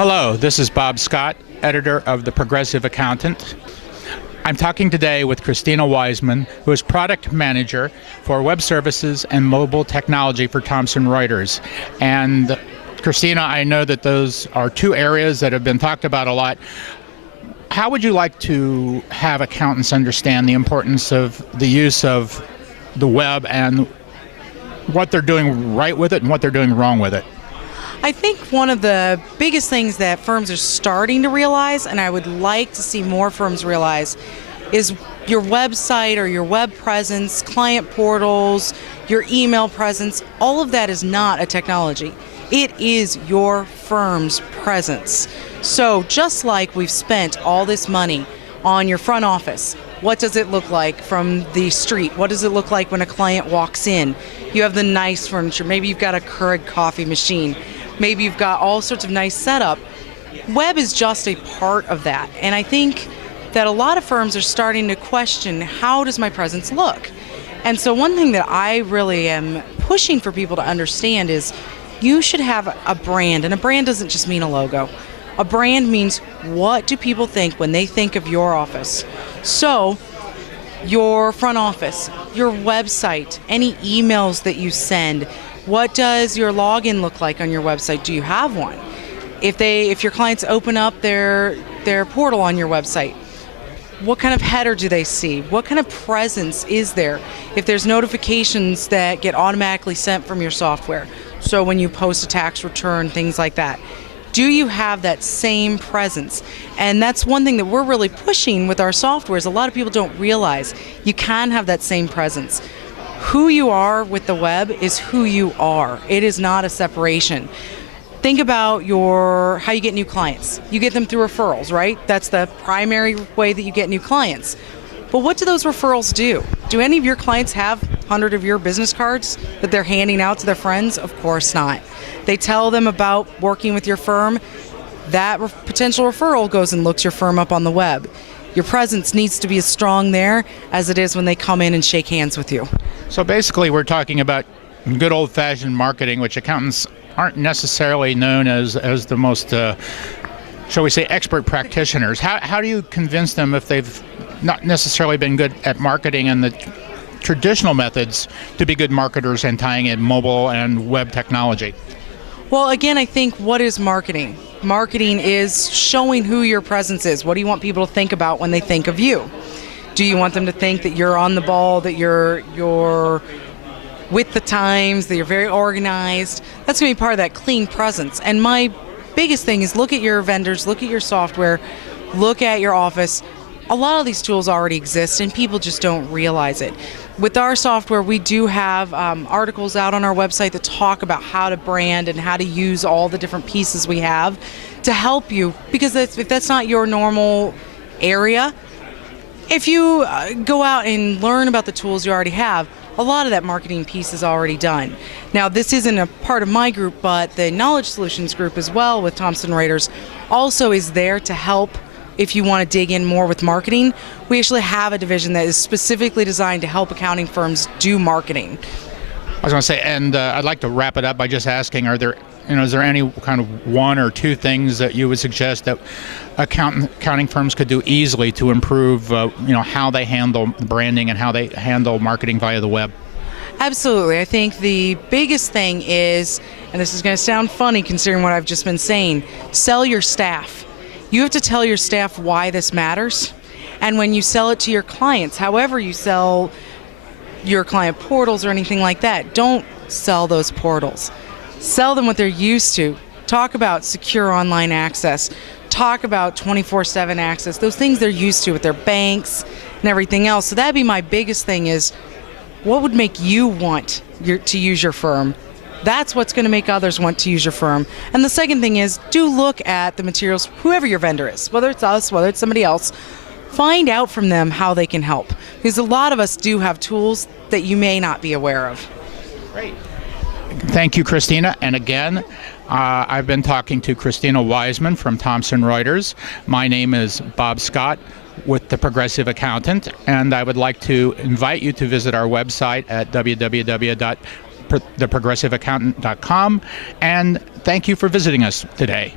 Hello, this is Bob Scott, editor of The Progressive Accountant. I'm talking today with Christina Wiseman, who is product manager for web services and mobile technology for Thomson Reuters. And Christina, I know that those are two areas that have been talked about a lot. How would you like to have accountants understand the importance of the use of the web and what they're doing right with it and what they're doing wrong with it? I think one of the biggest things that firms are starting to realize, and I would like to see more firms realize, is your website or your web presence, client portals, your email presence, all of that is not a technology. It is your firm's presence. So just like we've spent all this money on your front office, what does it look like from the street? What does it look like when a client walks in? You have the nice furniture. Maybe you've got a Keurig coffee machine. Maybe you've got all sorts of nice setup. Web is just a part of that. And I think that a lot of firms are starting to question, how does my presence look? And so one thing that I really am pushing for people to understand is you should have a brand. And a brand doesn't just mean a logo. A brand means, what do people think when they think of your office? So your front office, your website, any emails that you send, what does your login look like on your website? Do you have one? If your clients open up their portal on your website, what kind of header do they see? What kind of presence is there? If there's notifications that get automatically sent from your software, so when you post a tax return, things like that, do you have that same presence? And that's one thing that we're really pushing with our software is a lot of people don't realize you can have that same presence. Who you are with the web is who you are. It is not a separation. Think about how you get new clients. You get them through referrals, right? That's the primary way that you get new clients. But what do those referrals do? Do any of your clients have 100 of your business cards that they're handing out to their friends? Of course not. They tell them about working with your firm. That potential referral goes and looks your firm up on the web. Your presence needs to be as strong there as it is when they come in and shake hands with you. So basically we're talking about good old-fashioned marketing, which accountants aren't necessarily known as the most, shall we say, expert practitioners. How do you convince them, if they've not necessarily been good at marketing and the traditional methods, to be good marketers and tying in mobile and web technology? Well, again, I think, what is marketing? Marketing is showing who your presence is. What do you want people to think about when they think of you? Do you want them to think that you're on the ball, that you're with the times, that you're very organized? That's going to be part of that clean presence. And my biggest thing is, look at your vendors, look at your software, look at your office. A lot of these tools already exist and people just don't realize it. With our software, we do have articles out on our website that talk about how to brand and how to use all the different pieces we have to help you, because if that's not your normal area, if you go out and learn about the tools you already have, a lot of that marketing piece is already done. Now, this isn't a part of my group, but the Knowledge Solutions group as well with Thomson Reuters also is there to help. If you want to dig in more with marketing, we actually have a division that is specifically designed to help accounting firms do marketing. I was going to say, and I'd like to wrap it up by just asking, is there any kind of one or two things that you would suggest that accounting firms could do easily to improve, how they handle branding and how they handle marketing via the web? Absolutely. I think the biggest thing is, and this is going to sound funny considering what I've just been saying, sell your staff. You have to tell your staff why this matters. And when you sell it to your clients, however you sell your client portals or anything like that, don't sell those portals. Sell them what they're used to. Talk about secure online access. Talk about 24/7 access. Those things they're used to with their banks and everything else. So that'd be my biggest thing is, what would make you want to use your firm? That's what's going to make others want to use your firm. And the second thing is, do look at the materials, whoever your vendor is, whether it's us, whether it's somebody else. Find out from them how they can help. Because a lot of us do have tools that you may not be aware of. Great. Thank you, Christina. And again, I've been talking to Christina Wiseman from Thomson Reuters. My name is Bob Scott with The Progressive Accountant, and I would like to invite you to visit our website at www.theprogressiveaccountant.com, and thank you for visiting us today.